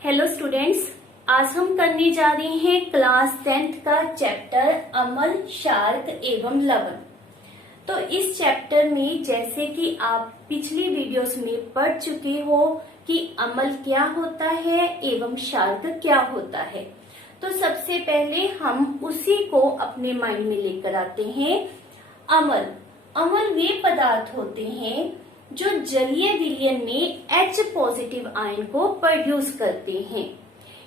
Hello students, आज हम करने जा रहे हैं क्लास 10th का चैप्टर अमल, शार्क एवं लवण। तो इस चैप्टर में जैसे कि आप पिछली वीडियोस में पढ़ चुके हो कि अमल क्या होता है एवं शार्क क्या होता है, तो सबसे पहले हम उसी को अपने माइंड में लेकर आते हैं। अमल वे पदार्थ होते हैं जो जलीय विलयन में H पॉजिटिव आयन को प्रोड्यूस करते हैं।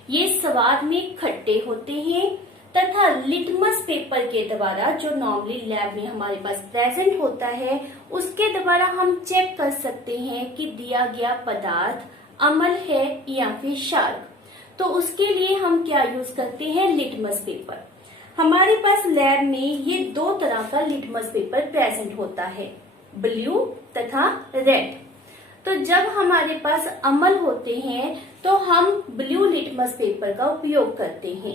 ये स्वाद में खट्टे होते हैं तथा लिटमस पेपर के द्वारा, जो नॉर्मली लैब में हमारे पास प्रेजेंट होता है, उसके द्वारा हम चेक कर सकते हैं कि दिया गया पदार्थ अमल है या फिर शार्क। तो उसके लिए हम क्या यूज करते हैं? Litmus paper. हमारे पास लैब में ये दो तरह का लिटमस पेपर प्रेजेंट होता है, ब्लू तथा रेड। तो जब हमारे पास अमल होते हैं तो हम ब्लू लिटमस पेपर का उपयोग करते हैं।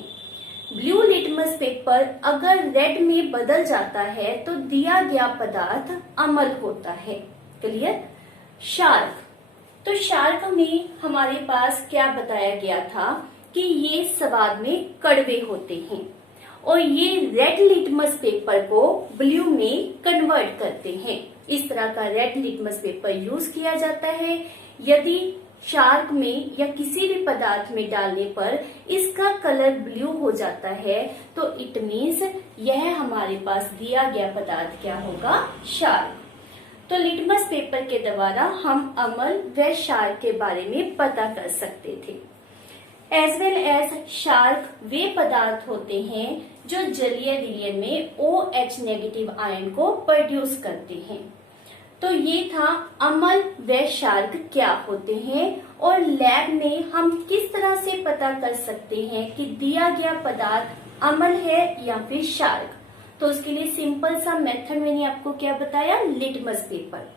ब्लू लिटमस पेपर अगर रेड में बदल जाता है तो दिया गया पदार्थ अमल होता है। क्लियर? शार्क। तो शार्क में हमारे पास क्या बताया गया था कि ये स्वाद में कड़वे होते हैं और ये रेड लिटमस पेपर को ब्लू में कन्वर्ट करते हैं। इस तरह का रेड लिटमस पेपर यूज किया जाता है। यदि शार्क में या किसी भी पदार्थ में डालने पर इसका कलर ब्लू हो जाता है तो इट मीन्स यह हमारे पास दिया गया पदार्थ क्या होगा? शार्क। तो लिटमस पेपर के द्वारा हम अमल व शार्क के बारे में पता कर सकते थे। एज वेल एज शार्क वे पदार्थ होते हैं जो जलीय विलयन में OH नेगेटिव आयन को प्रोड्यूस करते हैं। तो ये था अमल व शार्क क्या होते हैं और लैब में हम किस तरह से पता कर सकते हैं कि दिया गया पदार्थ अमल है या फिर शार्क। तो उसके लिए सिंपल सा मेथड मैंने आपको क्या बताया? Litmus paper.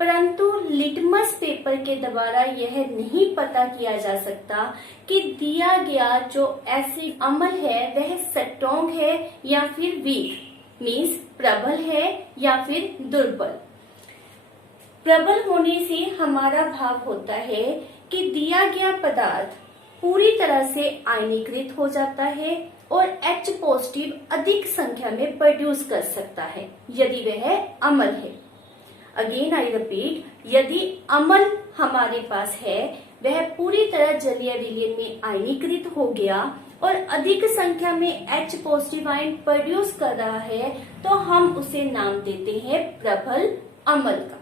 परंतु लिटमस पेपर के द्वारा यह नहीं पता किया जा सकता कि दिया गया जो एसिड अमल है वह स्ट्रॉन्ग है या फिर वीक, मीन्स प्रबल है या फिर दुर्बल। प्रबल होने से हमारा भाव होता है कि दिया गया पदार्थ पूरी तरह से आयनीकृत हो जाता है और H पॉजिटिव अधिक संख्या में प्रोड्यूस कर सकता है यदि वह अमल है। अगेन आई रिपीट, यदि अमल हमारे पास है, वह पूरी तरह जलीय विलयन में आयनीकृत हो गया और अधिक संख्या में H पॉजिटिव आयन प्रोड्यूस कर रहा है, तो हम उसे नाम देते हैं प्रबल अमल का।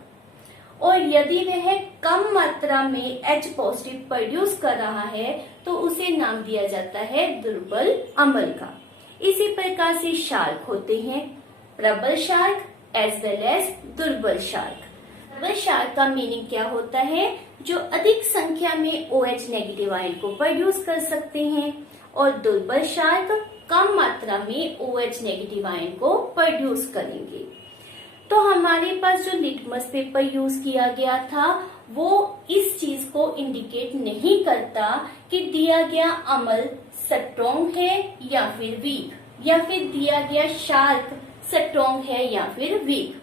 और यदि वह कम मात्रा में H पॉजिटिव प्रोड्यूस कर रहा है तो उसे नाम दिया जाता है दुर्बल अमल का। इसी प्रकार से शार्क होते हैं, प्रबल शार्क एज वेल एज दुर्बल शार्क। प्रबल शार्क का मीनिंग क्या होता है? जो अधिक संख्या में OH नेगेटिव आयन को प्रोड्यूस कर सकते हैं, और दुर्बल शार्क कम मात्रा में OH नेगेटिव आयन को प्रोड्यूस करेंगे। तो हमारे पास जो लिटमस पेपर यूज किया गया था वो इस चीज को इंडिकेट नहीं करता कि दिया गया अमल स्ट्रॉन्ग है या फिर वीक, या फिर दिया गया शार्क स्ट्रॉन्ग है या फिर वीक।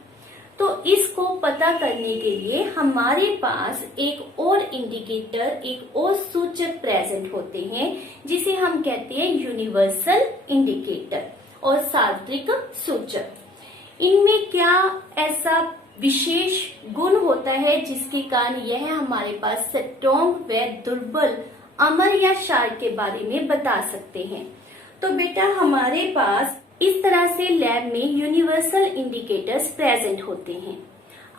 तो इसको पता करने के लिए हमारे पास एक और इंडिकेटर, एक और सूचक प्रेजेंट होते हैं जिसे हम कहते हैं यूनिवर्सल इंडिकेटर और सार्वत्रिक सूचक। इनमें क्या ऐसा विशेष गुण होता है जिसके कारण यह हमारे पास स्ट्रॉन्ग व दुर्बल अमल या शार्क के बारे में बता सकते हैं? तो बेटा हमारे पास इस तरह से लैब में यूनिवर्सल इंडिकेटर्स प्रेजेंट होते हैं।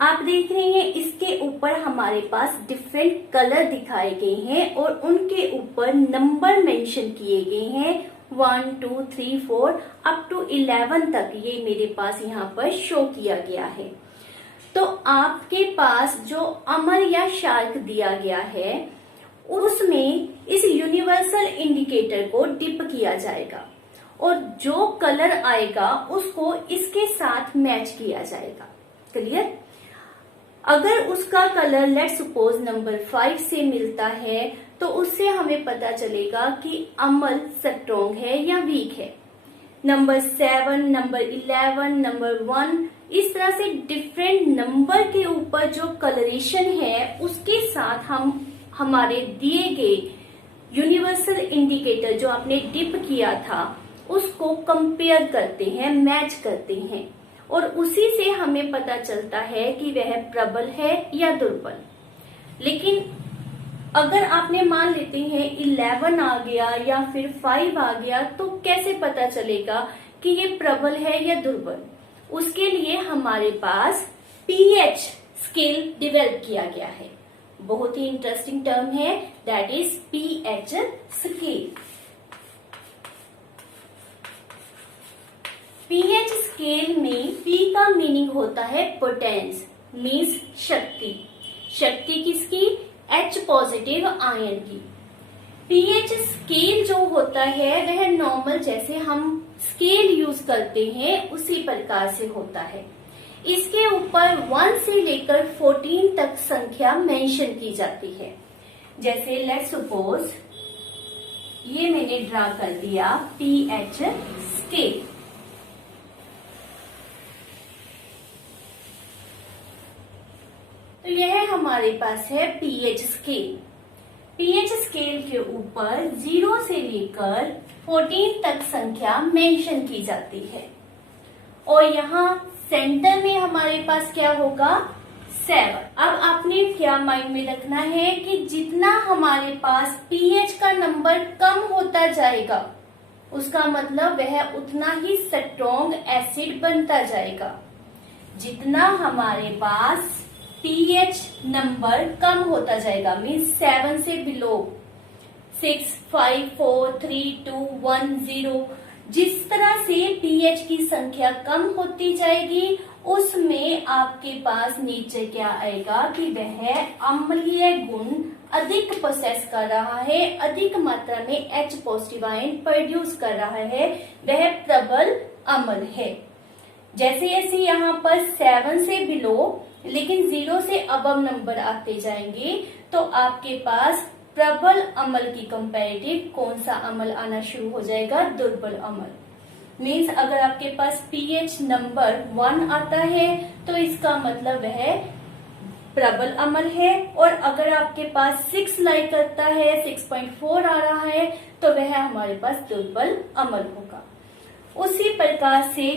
आप देख रहे हैं इसके ऊपर हमारे पास डिफरेंट कलर दिखाए गए हैं और उनके ऊपर नंबर मेंशन किए गए हैं, 1 2 3 4 अप टू 11 तक ये मेरे पास यहाँ पर शो किया गया है। तो आपके पास जो अमल या शार्क दिया गया है उसमें इस यूनिवर्सल इंडिकेटर को डिप किया जाएगा और जो कलर आएगा उसको इसके साथ मैच किया जाएगा। क्लियर? अगर उसका कलर लेट सपोज नंबर 5 से मिलता है तो उससे हमें पता चलेगा कि अमल स्ट्रॉन्ग है या वीक है। नंबर 7, नंबर 11, नंबर 1, इस तरह से डिफरेंट नंबर के ऊपर जो कलरेशन है उसके साथ हम हमारे दिए गए यूनिवर्सल इंडिकेटर जो आपने डिप किया था उसको कंपेयर करते हैं, मैच करते हैं, और उसी से हमें पता चलता है कि वह प्रबल है या दुर्बल। लेकिन अगर आपने मान लेते हैं 11 आ गया या फिर 5 आ गया, तो कैसे पता चलेगा कि ये प्रबल है या दुर्बल? उसके लिए हमारे पास पीएच स्केल डेवलप किया गया है। बहुत ही इंटरेस्टिंग टर्म है, that is pH scale. PH scale में पी का मीनिंग होता है पोटेंस, मीन्स शक्ति। शक्ति किसकी? H पॉजिटिव आयन की। पीएच स्केल जो होता है वह नॉर्मल जैसे हम स्केल यूज करते हैं उसी प्रकार से होता है। इसके ऊपर 1 से लेकर 14 तक संख्या मेंशन की जाती है। जैसे लेट्स सपोज ये मैंने ड्रा कर दिया पीएच स्केल। तो यह हमारे पास है पीएच स्केल। पीएच स्केल के ऊपर 0 से लेकर 14 तक संख्या मेंशन की जाती है, और यहाँ सेंटर में हमारे पास क्या होगा? 7। अब आपने क्या माइंड में रखना है कि जितना हमारे पास पीएच का नंबर कम होता जाएगा उसका मतलब वह उतना ही स्ट्रॉन्ग एसिड बनता जाएगा। जितना हमारे पास पीएच नंबर कम होता जाएगा, मीन्स 7 से बिलो, 6, 5, 4, 3, 2, 1, 0, जिस तरह से पीएच की संख्या कम होती जाएगी उसमें आपके पास नीचे क्या आएगा कि वह अम्लीय गुण अधिक प्रोसेस कर रहा है, अधिक मात्रा में H पॉजिटिव आयन प्रोड्यूस कर रहा है, वह प्रबल अम्ल है। जैसे जैसे यहाँ पर 7 से बिलो लेकिन 0 से अबव नंबर आते जाएंगे तो आपके पास प्रबल अम्ल की कंपैरेटिव कौन सा अम्ल आना शुरू हो जाएगा? दुर्बल अम्ल। मीन्स अगर आपके पास पीएच नंबर 1 आता है तो इसका मतलब वह प्रबल अम्ल है, और अगर आपके पास 6 लाई करता है, 6.4 आ रहा है तो वह हमारे पास दुर्बल अम्ल होगा। उसी प्रकार से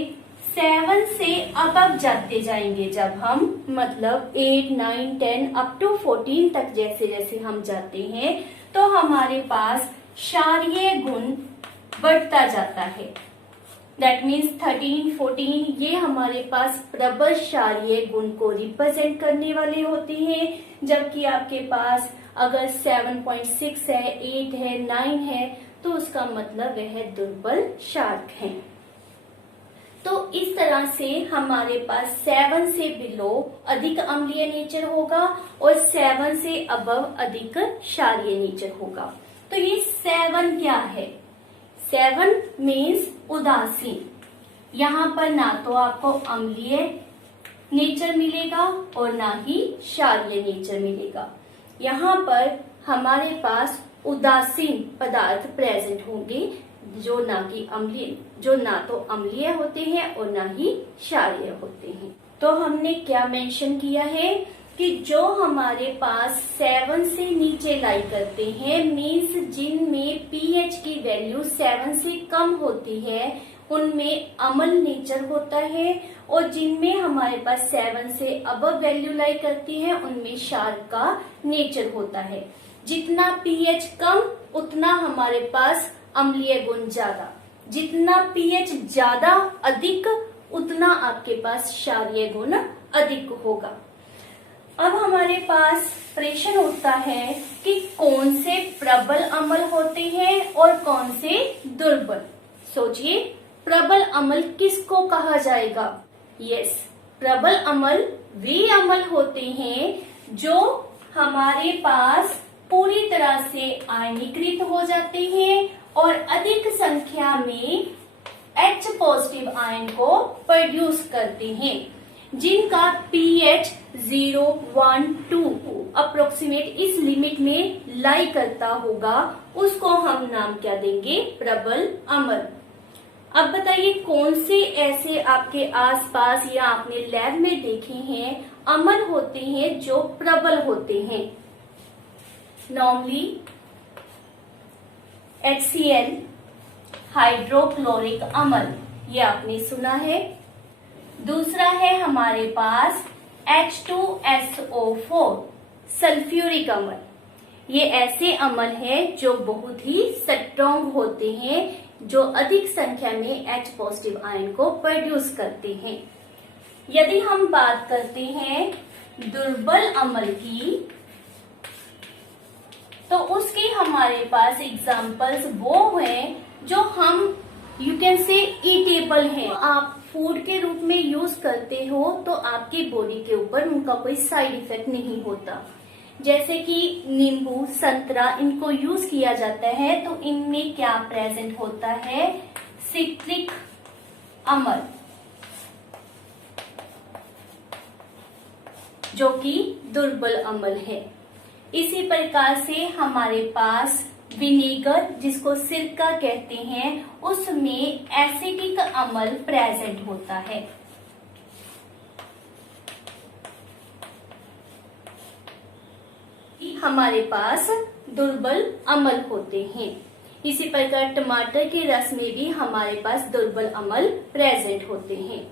7 से अब जाते जाएंगे जब हम, मतलब 8, 9, 10 अप टू 14 तक जैसे जैसे हम जाते हैं तो हमारे पास क्षारीय गुण बढ़ता जाता है। दैट मीन्स 13, 14 ये हमारे पास प्रबल क्षारीय गुण को रिप्रेजेंट करने वाले होते हैं, जबकि आपके पास अगर 7.6 है, 8 है, 9 है तो उसका मतलब वह दुर्बल क्षारक है। तो इस तरह से हमारे पास 7 से बिलो अधिक अम्लीय नेचर होगा और 7 से अबव अधिक क्षारीय नेचर होगा। तो ये 7 क्या है? 7 मीन्स उदासीन। यहाँ पर ना तो आपको अम्लीय नेचर मिलेगा और ना ही क्षारीय नेचर मिलेगा। यहाँ पर हमारे पास उदासीन पदार्थ प्रेजेंट होंगे जो ना तो अम्लीय होते हैं और ना ही क्षारीय होते हैं। तो हमने क्या मेंशन किया है कि जो हमारे पास 7 से नीचे लाई करते हैं, मीन्स जिनमें पीएच की वैल्यू 7 से कम होती है उनमें अम्ल नेचर होता है, और जिनमें हमारे पास 7 से अबव वैल्यू लाई करती है उनमें क्षार का नेचर होता है। जितना पीएच कम उतना हमारे पास अम्लीय गुण ज्यादा, जितना पीएच ज्यादा अधिक उतना आपके पास क्षारीय गुण अधिक होगा। अब हमारे पास प्रश्न उठता है कि कौन से प्रबल अम्ल होते हैं और कौन से दुर्बल। सोचिए, प्रबल अम्ल किसको कहा जाएगा? यस, प्रबल अम्ल वे अम्ल होते हैं जो हमारे पास पूरी तरह से आयनीकृत हो जाते हैं और अधिक संख्या में H पॉजिटिव आयन को प्रोड्यूस करते हैं, जिनका pH 0, 1, 2 अप्रोक्सीमेट इस लिमिट में लाई करता होगा, उसको हम नाम क्या देंगे? प्रबल अम्ल। अब बताइए कौन से ऐसे आपके आसपास या आपने लैब में देखे हैं अम्ल होते हैं जो प्रबल होते हैं? नॉर्मली HCl हाइड्रोक्लोरिक अम्ल, ये आपने सुना है। दूसरा है हमारे पास H2SO4 सल्फ्यूरिक अम्ल। ये ऐसे अम्ल है जो बहुत ही स्ट्रॉन्ग होते हैं, जो अधिक संख्या में H पॉजिटिव आयन को प्रोड्यूस करते हैं। यदि हम बात करते हैं दुर्बल अम्ल की, तो उसके हमारे पास एग्जाम्पल्स वो हैं जो हम यू कैन से ईटेबल हैं। आप फूड के रूप में यूज करते हो तो आपकी बॉडी के ऊपर उनका कोई साइड इफेक्ट नहीं होता। जैसे कि नींबू, संतरा, इनको यूज किया जाता है तो इनमें क्या प्रेजेंट होता है, सिट्रिक अम्ल, जो कि दुर्बल अम्ल है। इसी प्रकार से हमारे पास विनेगर, जिसको सिरका कहते हैं, उसमें एसिडिक अम्ल प्रेजेंट होता है। हमारे पास दुर्बल अम्ल होते हैं। इसी प्रकार टमाटर के रस में भी हमारे पास दुर्बल अम्ल प्रेजेंट होते हैं।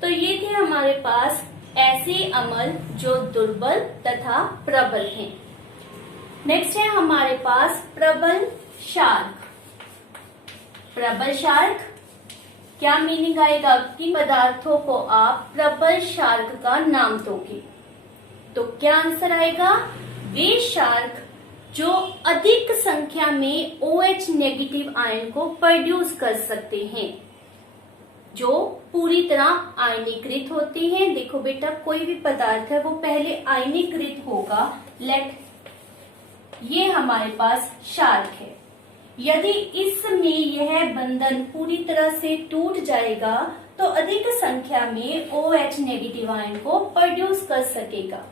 तो ये थे हमारे पास ऐसे अम्ल जो दुर्बल तथा प्रबल हैं। नेक्स्ट है हमारे पास प्रबल क्षारक। प्रबल क्षारक क्या मीनिंग आएगा, कि पदार्थों को आप प्रबल क्षारक का नाम दोगे तो क्या आंसर आएगा, वे क्षारक जो अधिक संख्या में OH नेगेटिव आयन को प्रोड्यूस कर सकते हैं, जो पूरी तरह आयनीकृत होते हैं। देखो बेटा, कोई भी पदार्थ है वो पहले आयनीकृत होगा। ये हमारे पास क्षारक है। यदि इसमें यह बंधन पूरी तरह से टूट जाएगा तो अधिक संख्या में OH नेगेटिव आयन को प्रोड्यूस कर सकेगा।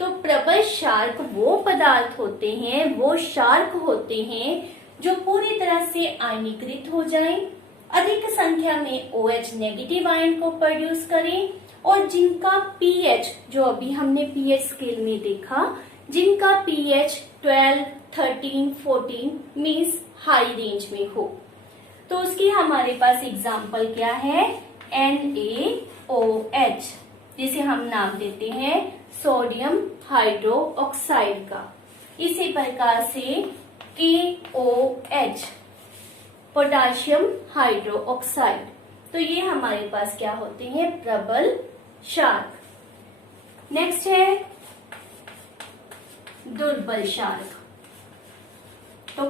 तो प्रबल क्षारक वो पदार्थ होते हैं, वो क्षारक होते हैं जो पूरी तरह से आयनीकृत हो जाएं, अधिक संख्या में OH नेगेटिव आयन को प्रोड्यूस करें और जिनका pH, जो अभी हमने pH स्केल में देखा, जिनका pH 12, 13, 14 मीन्स हाई रेंज में हो। तो उसकी हमारे पास एग्जाम्पल क्या है, NaOH, जिसे हम नाम देते हैं सोडियम हाइड्रोक्साइड का। इसी प्रकार से KOH, पोटाशियम हाइड्रोक्साइड। तो ये हमारे पास क्या होते हैं, प्रबल क्षारक। नेक्स्ट है दुर्बल क्षारक। तो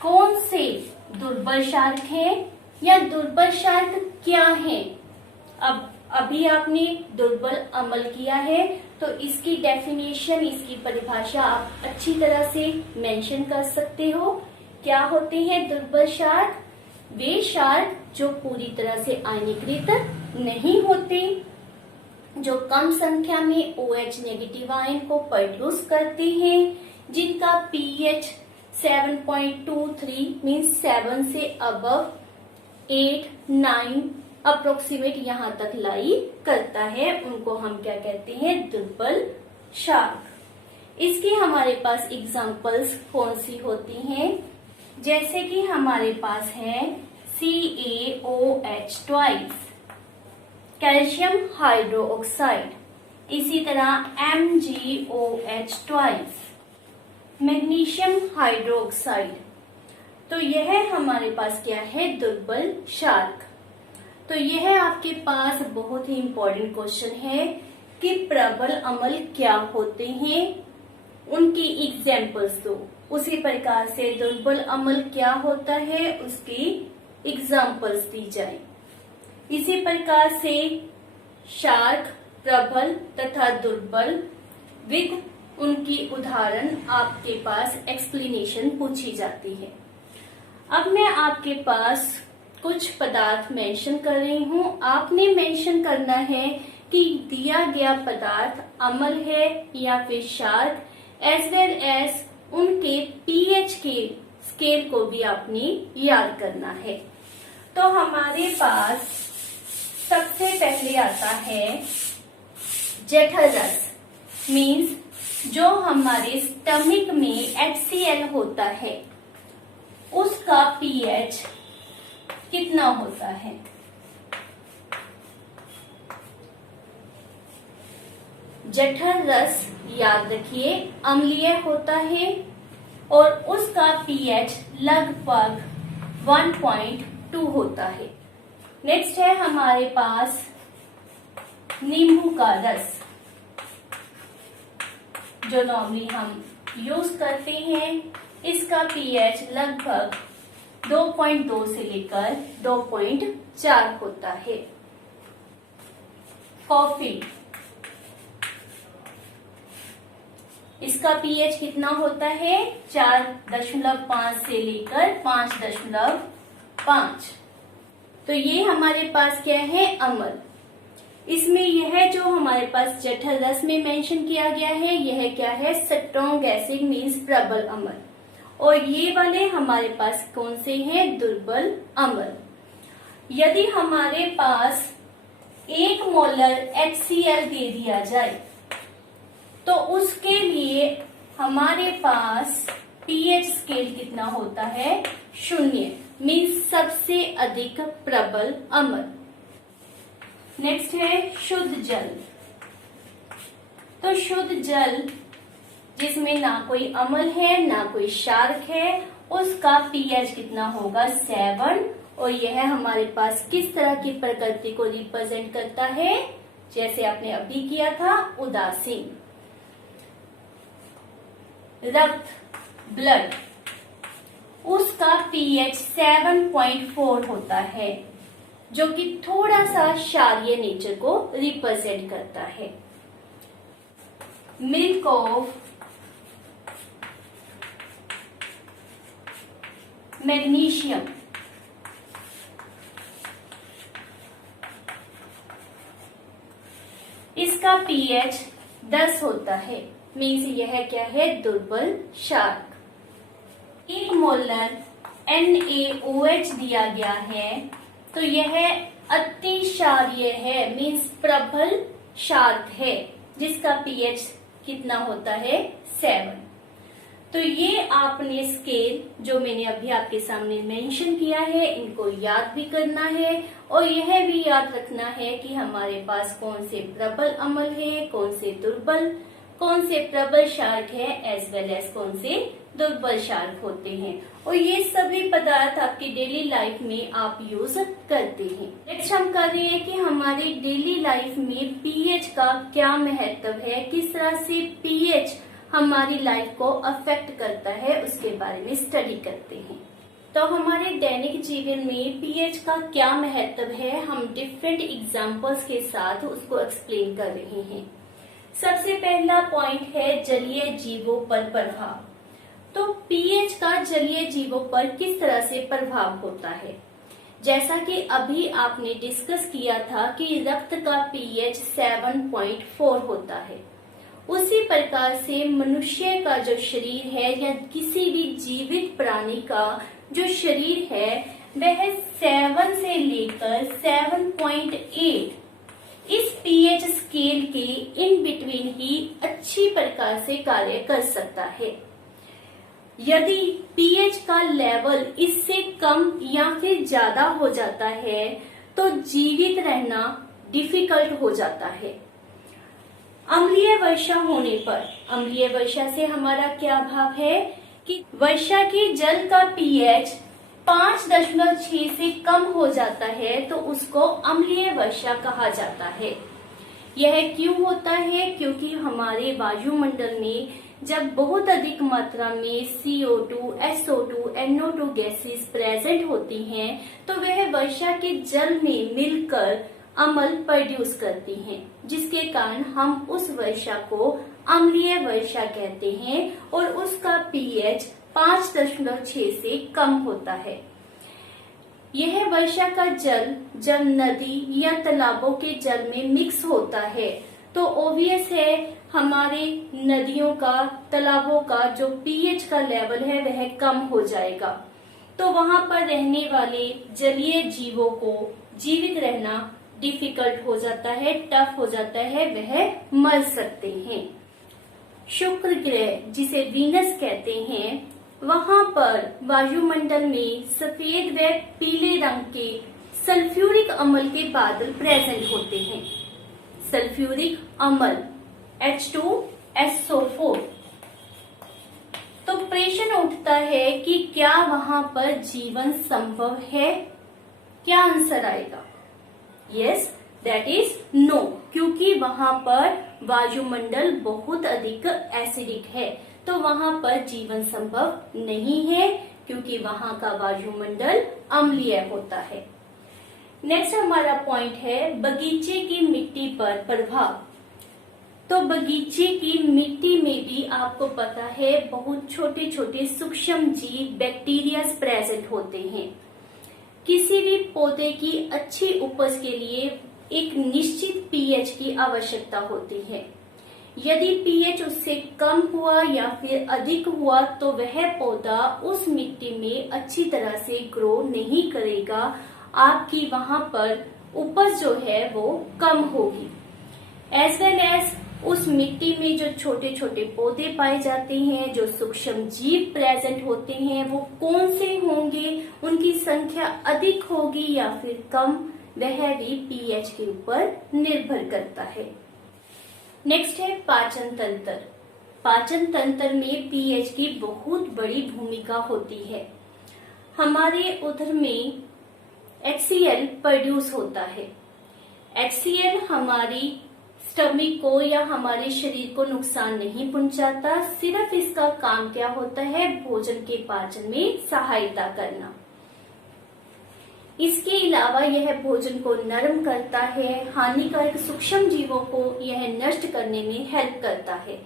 कौन से दुर्बल क्षारक हैं या दुर्बल क्षारक क्या है? अब अभी आपने दुर्बल अम्ल किया है तो इसकी डेफिनेशन, इसकी परिभाषा आप अच्छी तरह से मेंशन कर सकते हो। क्या होते हैं दुर्बल क्षारक? वे क्षारक जो पूरी तरह से आयनीकृत नहीं होते, जो कम संख्या में OH नेगेटिव आयन को प्रोड्यूस करते हैं, जिनका pH 7.23 मीन्स 7 से अबव 8, 9 अप्रोक्सीमेट यहाँ तक लाई करता है, उनको हम क्या कहते हैं, दुर्बल क्षारक। इसकी हमारे पास एग्जाम्पल्स कौन सी होती हैं? जैसे कि हमारे पास है CaOH ट्वाइस, कैल्शियम हाइड्रोक्साइड। इसी तरह MgOH ट्वाइस, मैग्नीशियम हाइड्रोक्साइड। तो यह हमारे पास क्या है, दुर्बल क्षारक। तो यह आपके पास बहुत ही इंपॉर्टेंट क्वेश्चन है कि प्रबल अम्ल क्या होते हैं, उनकी एग्जाम्पल्स दो। उसी प्रकार से दुर्बल अम्ल क्या होता है, उसकी एग्जाम्पल्स दी जाए। इसी प्रकार से क्षारक, प्रबल तथा दुर्बल विद उनकी उदाहरण आपके पास एक्सप्लेनेशन पूछी जाती है। अब मैं आपके पास कुछ पदार्थ मेंशन कर रही हूँ। आपने मेंशन करना है कि दिया गया पदार्थ अम्ल है या फिर क्षारक, एज वेल एज उनके pH के स्केल को भी आपने याद करना है। तो हमारे पास सबसे पहले आता है जठर रस, मीन्स जो हमारे स्टमक में HCl होता है, उसका पीएच कितना होता है। जठर रस याद रखिए अम्लीय होता है और उसका पीएच लगभग 1.2 होता है। नेक्स्ट है हमारे पास नींबू का रस, जो नॉर्मली हम यूज करते हैं। इसका पीएच लगभग 2.2 से लेकर 2.4 होता है। कॉफी, इसका पीएच कितना होता है, 4.5 से लेकर 5.5। तो ये हमारे पास क्या है, अम्ल। इसमें यह जो हमारे पास जठर रस में मेंशन किया गया है, यह क्या है, स्ट्रॉन्ग एसिड मीन्स प्रबल अम्ल। और ये वाले हमारे पास कौन से हैं, दुर्बल अम्ल। यदि हमारे पास 1 मोलर HCl दे दिया जाए तो उसके लिए हमारे पास पीएच स्केल कितना होता है, 0 मीन्स सबसे अधिक प्रबल अम्ल। नेक्स्ट है शुद्ध जल। तो शुद्ध जल जिसमें ना कोई अम्ल है ना कोई क्षारक है, उसका पीएच कितना होगा, 7। और यह हमारे पास किस तरह की प्रकृति को रिप्रेजेंट करता है, जैसे आपने अभी किया था, उदासीन। रक्त ब्लड, उसका पीएच 7.4 होता है, जो कि थोड़ा सा क्षारीय नेचर को रिप्रेजेंट करता है। मिल्क ऑफ मैग्नीशियम, इसका पीएच 10 होता है, मीन्स यह क्या है, दुर्बल क्षारक। 1 मोलर NaOH दिया गया है तो यह अति क्षारीय है, मीन्स प्रबल क्षारक है, जिसका पीएच कितना होता है, 7। तो ये आपने स्केल जो मैंने अभी आपके सामने मेंशन किया है, इनको याद भी करना है और यह भी याद रखना है कि हमारे पास कौन से प्रबल अम्ल है, कौन से दुर्बल, कौन से प्रबल क्षारक है, एज वेल एज कौन से दुर्बल क्षारक होते हैं। और ये सभी पदार्थ आपकी डेली लाइफ में आप यूज करते हैं। नेक्स्ट हम कर रहे हैं कि हमारी डेली लाइफ में पीएच का क्या महत्व है, किस तरह से पीएच हमारी लाइफ को अफेक्ट करता है, उसके बारे में स्टडी करते हैं। तो हमारे दैनिक जीवन में पीएच का क्या महत्व है, हम डिफरेंट एग्जांपल्स के साथ उसको एक्सप्लेन कर रहे हैं। सबसे पहला पॉइंट है जलीय जीवों पर प्रभाव। तो पीएच का जलीय जीवों पर किस तरह से प्रभाव होता है, जैसा कि अभी आपने डिस्कस किया था कि रक्त का पीएच 7.4 होता है, उसी प्रकार से मनुष्य का जो शरीर है या किसी भी जीवित प्राणी का जो शरीर है वह 7 से लेकर 7.8 इस पीएच स्केल के इन बिटवीन ही अच्छी प्रकार से कार्य कर सकता है। यदि पीएच का लेवल इससे कम या फिर ज्यादा हो जाता है तो जीवित रहना डिफिकल्ट हो जाता है। अम्लीय वर्षा होने पर, अम्लीय वर्षा से हमारा क्या भाव है कि वर्षा की जल का पीएच 5.6 से कम हो जाता है तो उसको अम्लीय वर्षा कहा जाता है। यह क्यों होता है, क्योंकि हमारे वायुमंडल में जब बहुत अधिक मात्रा में CO2, SO2, NO2 gases present होती हैं तो वह वर्षा के जल में मिलकर अम्ल प्रोड्यूस करती हैं, जिसके कारण हम उस वर्षा को अम्लीय वर्षा कहते हैं और उसका पीएच 5.6 से कम होता है। यह वर्षा का जल जब नदी या तालाबों के जल में मिक्स होता है तो ऑब्वियस है हमारे नदियों का, तालाबों का जो पीएच का लेवल है वह कम हो जाएगा, तो वहां पर रहने वाले जलीय जीवों को जीवित रहना डिफिकल्ट हो जाता है, टफ हो जाता है, वह मर सकते हैं। शुक्र ग्रह जिसे वीनस कहते हैं, वहां पर वायुमंडल में सफेद व पीले रंग के सल्फ्यूरिक अम्ल के बादल प्रेजेंट होते हैं। सल्फ्यूरिक अम्ल H2SO4। तो प्रश्न उठता है कि क्या वहां पर जीवन संभव है? क्या आंसर आएगा? यस, दैट इज नो, क्योंकि वहां पर वायुमंडल बहुत अधिक एसिडिक है, तो वहां पर जीवन संभव नहीं है, क्योंकि वहां का वायुमंडल अम्लीय होता है। नेक्स्ट हमारा पॉइंट है बगीचे की मिट्टी पर प्रभाव। तो बगीचे की मिट्टी में भी आपको पता है बहुत छोटे छोटे सूक्ष्म जीव बैक्टीरिया प्रेजेंट होते हैं। किसी भी पौधे की अच्छी उपज के लिए एक निश्चित पीएच की आवश्यकता होती है। यदि पीएच उससे कम हुआ या फिर अधिक हुआ तो वह पौधा उस मिट्टी में अच्छी तरह से ग्रो नहीं करेगा, आपकी वहां पर उपज जो है वो कम होगी। एज वेल एज उस मिट्टी में जो छोटे छोटे पौधे पाए जाते हैं, जो सूक्ष्म जीव प्रेजेंट होते हैं, वो कौन से होंगे, उनकी संख्या अधिक होगी या फिर कम, वह भी पीएच के ऊपर निर्भर करता है। नेक्स्ट है पाचन तंत्र। पाचन तंत्र में पीएच की बहुत बड़ी भूमिका होती है। हमारे उदर में HCl प्रोड्यूस होता है। HCl हमारी स्टमक को या हमारे शरीर को नुकसान नहीं पहुंचाता, सिर्फ इसका काम क्या होता है, भोजन के पाचन में सहायता करना। इसके अलावा यह भोजन को नरम करता है, हानिकारक सूक्ष्म जीवों को यह नष्ट करने में हेल्प करता है।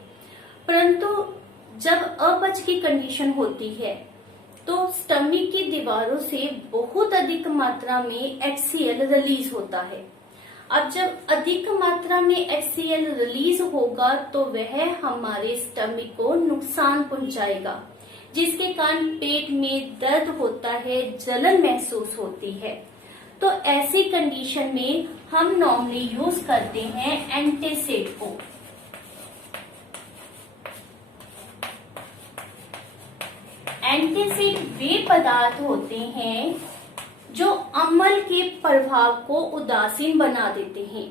परंतु जब अपच की कंडीशन होती है तो स्टमक की दीवारों से बहुत अधिक मात्रा में HCl रिलीज होता है। अब जब अधिक मात्रा में HCl रिलीज होगा तो वह हमारे स्टमक को नुकसान पहुंचाएगा, जिसके कारण पेट में दर्द होता है, जलन महसूस होती है। तो ऐसी कंडीशन में हम नॉर्मली यूज करते हैं एंटासिड को। एंटासिड वे पदार्थ होते हैं जो अम्ल के प्रभाव को उदासीन बना देते हैं।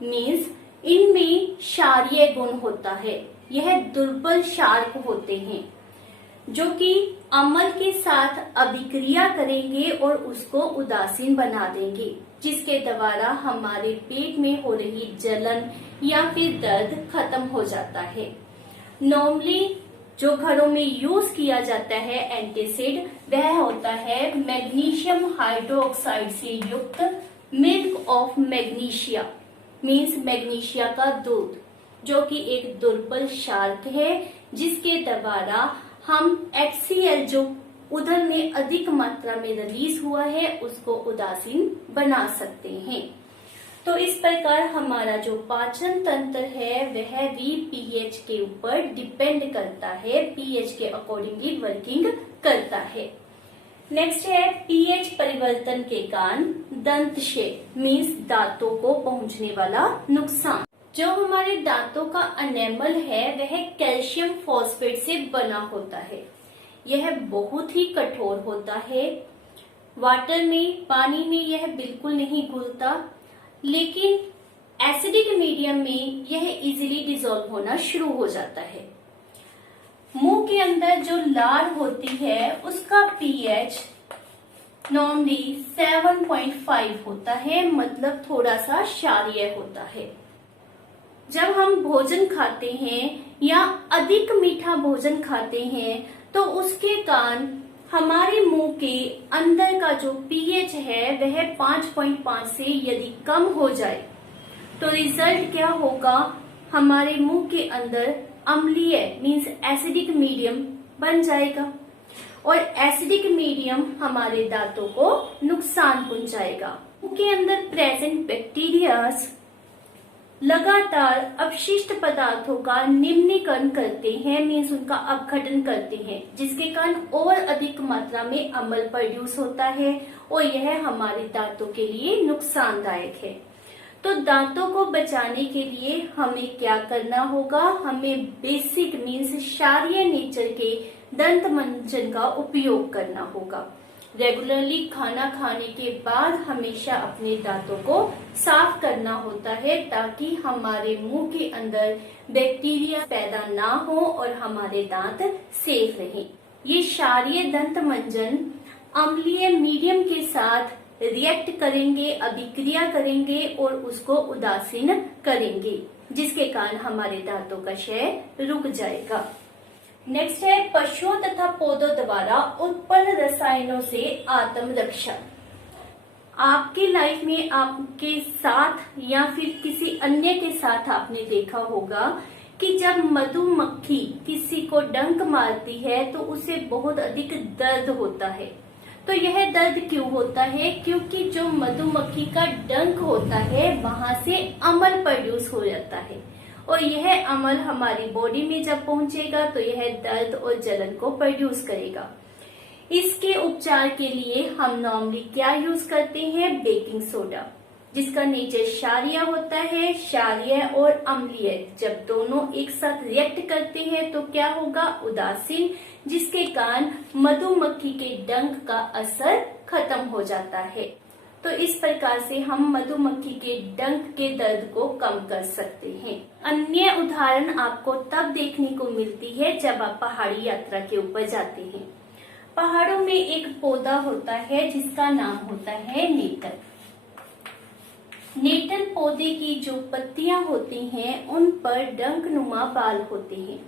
मीन्स इनमें क्षारीय गुण होता है, यह दुर्बल क्षारक होते हैं जो कि अम्ल के साथ अभिक्रिया करेंगे और उसको उदासीन बना देंगे, जिसके द्वारा हमारे पेट में हो रही जलन या फिर दर्द खत्म हो जाता है। नॉर्मली जो घरों में यूज किया जाता है एंटासिड, वह होता है मैग्नीशियम हाइड्रोक्साइड से युक्त milk of magnesia, means magnesia का दूध, जो कि एक दुर्बल क्षारक है, जिसके द्वारा हम HCl जो उदर में अधिक मात्रा में रिलीज हुआ है उसको उदासीन बना सकते हैं। तो इस प्रकार हमारा जो पाचन तंत्र है वह भी पीएच के ऊपर डिपेंड करता है, पीएच के अकॉर्डिंगली वर्किंग करता है। नेक्स्ट है पीएच परिवर्तन के कारण दंत क्षय, मीन्स दांतों को पहुंचने वाला नुकसान। जो हमारे दांतों का एनेमल है वह कैल्शियम फॉस्फेट से बना होता है। यह बहुत ही कठोर होता है, वाटर में, पानी में यह बिल्कुल नहीं घुलता, लेकिन एसिडिक मीडियम में यह इजीली डिसॉल्व होना शुरू हो जाता है। मुंह के अंदर जो लार होती है उसका पीएच नॉर्मली 7.5 होता है, मतलब थोड़ा सा क्षारीय होता है। जब हम भोजन खाते हैं या अधिक मीठा भोजन खाते हैं तो उसके कारण हमारे मुंह के अंदर का जो पीएच है वह 5.5 से यदि कम हो जाए तो रिजल्ट क्या होगा, हमारे मुंह के अंदर अम्लीय मीन्स एसिडिक मीडियम बन जाएगा और एसिडिक मीडियम हमारे दांतों को नुकसान पहुंचाएगा। मुंह के अंदर प्रेजेंट बैक्टीरियाज लगातार अपशिष्ट पदार्थों का निम्नीकरण करते हैं, मीन्स उनका अपघटन करते हैं, जिसके कारण और अधिक मात्रा में अम्ल प्रोड्यूस होता है और यह हमारे दांतों के लिए नुकसानदायक है। तो दांतों को बचाने के लिए हमें क्या करना होगा, हमें बेसिक मीन्स क्षारीय नेचर के दंत मंजन का उपयोग करना होगा। रेगुलरली खाना खाने के बाद हमेशा अपने दांतों को साफ करना होता है ताकि हमारे मुंह के अंदर बैक्टीरिया पैदा ना हो और हमारे दांत सेफ रहें। ये क्षारीय दंत मंजन अम्लीय मीडियम के साथ रिएक्ट करेंगे, अभिक्रिया करेंगे और उसको उदासीन करेंगे, जिसके कारण हमारे दांतों का क्षय रुक जाएगा। नेक्स्ट है पशुओं तथा पौधों द्वारा उत्पन्न रसायनों से आत्मरक्षा। आपके लाइफ में आपके साथ या फिर किसी अन्य के साथ आपने देखा होगा कि जब मधुमक्खी किसी को डंक मारती है तो उसे बहुत अधिक दर्द होता है। तो यह दर्द क्यों होता है? क्योंकि जो मधुमक्खी का डंक होता है वहां से अमल प्रोड्यूस हो जाता है और यह अमल हमारी बॉडी में जब पहुंचेगा तो यह दर्द और जलन को प्रोड्यूस करेगा। इसके उपचार के लिए हम नॉर्मली क्या यूज करते हैं? बेकिंग सोडा, जिसका नेचर क्षारीय होता है। क्षारीय और अम्लीय जब दोनों एक साथ रिएक्ट करते हैं तो क्या होगा? उदासीन, जिसके कारण मधुमक्खी के डंक का असर खत्म हो जाता है। तो इस प्रकार से हम मधुमक्खी के डंक के दर्द को कम कर सकते हैं। अन्य उदाहरण आपको तब देखने को मिलती है जब आप पहाड़ी यात्रा के ऊपर जाते हैं। पहाड़ों में एक पौधा होता है जिसका नाम होता है नेटल। नेटल पौधे की जो पत्तियां होती हैं उन पर डंक नुमा बाल होते हैं।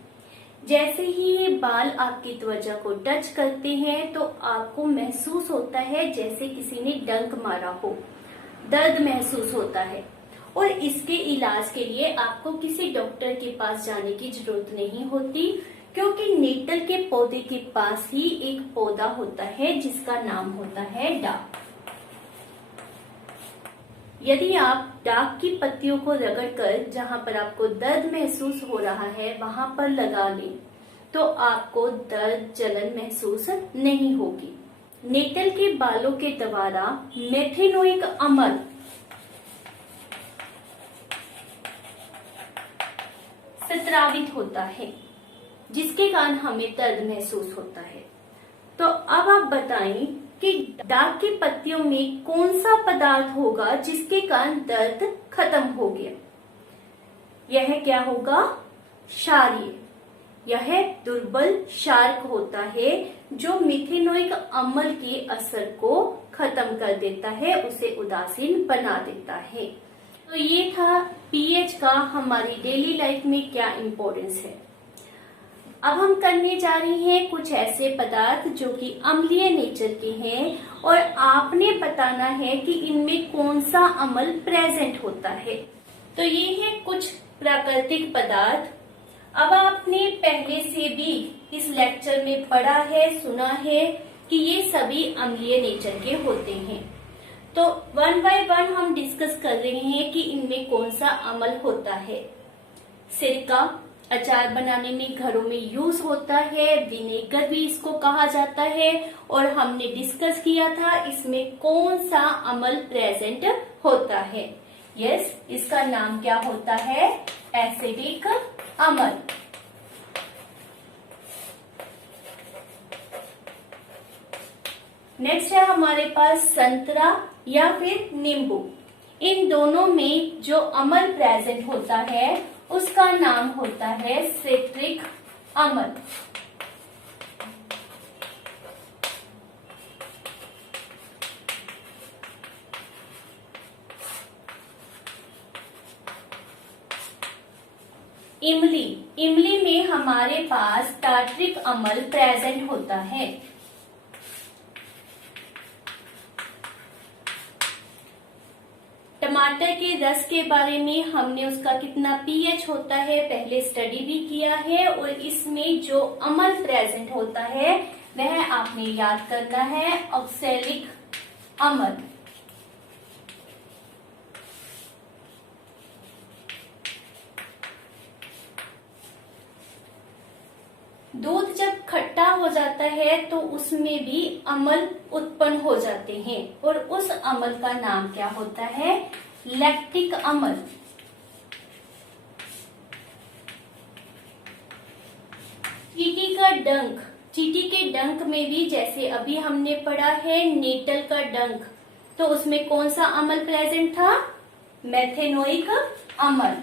जैसे ही ये बाल आपकी त्वचा को टच करते हैं तो आपको महसूस होता है जैसे किसी ने डंक मारा हो, दर्द महसूस होता है। और इसके इलाज के लिए आपको किसी डॉक्टर के पास जाने की जरूरत नहीं होती, क्योंकि नेटल के पौधे के पास ही एक पौधा होता है जिसका नाम होता है डाक। यदि आप डाक की पत्तियों को रगड़कर जहां पर आपको दर्द महसूस हो रहा है वहां पर लगा लें तो आपको दर्द जलन महसूस नहीं होगी। नेटल के बालों के द्वारा मेथेनोइक अम्ल स्रावित होता है, जिसके कारण हमें दर्द महसूस होता है। तो अब आप बताएं कि डाक की पत्तियों में कौन सा पदार्थ होगा जिसके कारण दर्द खत्म हो गया? यह क्या होगा? क्षारीय। यह दुर्बल क्षारक होता है जो मेथेनोइक अम्ल के असर को खत्म कर देता है, उसे उदासीन बना देता है। तो ये था पीएच का हमारी डेली लाइफ में क्या इम्पोर्टेंस है। अब हम करने जा रहे हैं कुछ ऐसे पदार्थ जो कि अम्लीय नेचर के हैं और आपने बताना है कि इनमें कौन सा अम्ल प्रेजेंट होता है। तो ये है कुछ प्राकृतिक पदार्थ। अब आपने पहले से भी इस लेक्चर में पढ़ा है, सुना है कि ये सभी अम्लीय नेचर के होते हैं। तो वन बाय वन हम डिस्कस कर रहे हैं कि इनमें कौन सा अम्ल होता है। सिरका अचार बनाने में घरों में यूज होता है, विनेगर भी इसको कहा जाता है। और हमने डिस्कस किया था इसमें कौन सा अम्ल प्रेजेंट होता है। यस, इसका नाम क्या होता है? एसिडिक अम्ल। नेक्स्ट है हमारे पास संतरा या फिर नींबू। इन दोनों में जो अम्ल प्रेजेंट होता है उसका नाम होता है सिट्रिक अम्ल। इमली में हमारे पास टार्ट्रिक अम्ल प्रेजेंट होता है। टमाटर के रस के बारे में हमने उसका कितना पीएच होता है पहले स्टडी भी किया है और इसमें जो अम्ल प्रेजेंट होता है वह आपने याद करना है, ऑक्सैलिक अम्ल। दूध जब खट्टा हो जाता है तो उसमें भी अम्ल उत्पन्न हो जाते हैं और उस अम्ल का नाम क्या होता है? लैक्टिक अम्ल, चींटी का डंक, चींटी के डंक में भी जैसे अभी हमने पढ़ा है नेटल का डंक, तो उसमें कौन सा अम्ल प्रेजेंट था? मेथेनोइक अम्ल।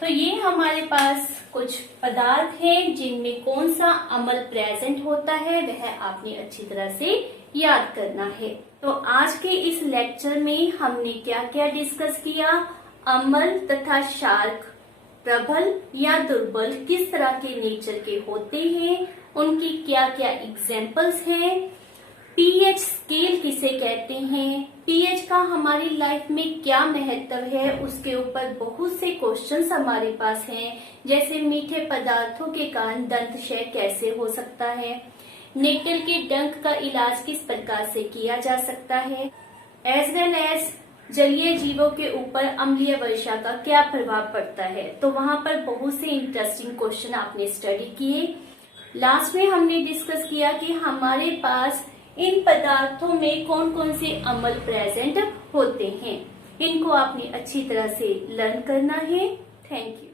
तो ये हमारे पास कुछ पदार्थ हैं जिनमें कौन सा अम्ल प्रेजेंट होता है, वह आपने अच्छी तरह से याद करना है। तो आज के इस लेक्चर में हमने क्या क्या डिस्कस किया? अम्ल तथा क्षारक प्रबल या दुर्बल किस तरह के नेचर के होते हैं, उनकी क्या क्या एग्जाम्पल्स हैं, पीएच स्केल किसे कहते हैं, पीएच का हमारी लाइफ में क्या महत्व है, उसके ऊपर बहुत से क्वेश्चंस हमारे पास हैं, जैसे मीठे पदार्थों के कारण दंतक्षय कैसे हो सकता है, नेटल के डंक का इलाज किस प्रकार से किया जा सकता है, एज वेल एज जलीय जीवों के ऊपर अम्लीय वर्षा का क्या प्रभाव पड़ता है। तो वहां पर बहुत से इंटरेस्टिंग क्वेश्चन आपने स्टडी किए। लास्ट में हमने डिस्कस किया कि हमारे पास इन पदार्थों में कौन कौन से अम्ल प्रेजेंट होते हैं। इनको आपने अच्छी तरह से लर्न करना है। Thank you.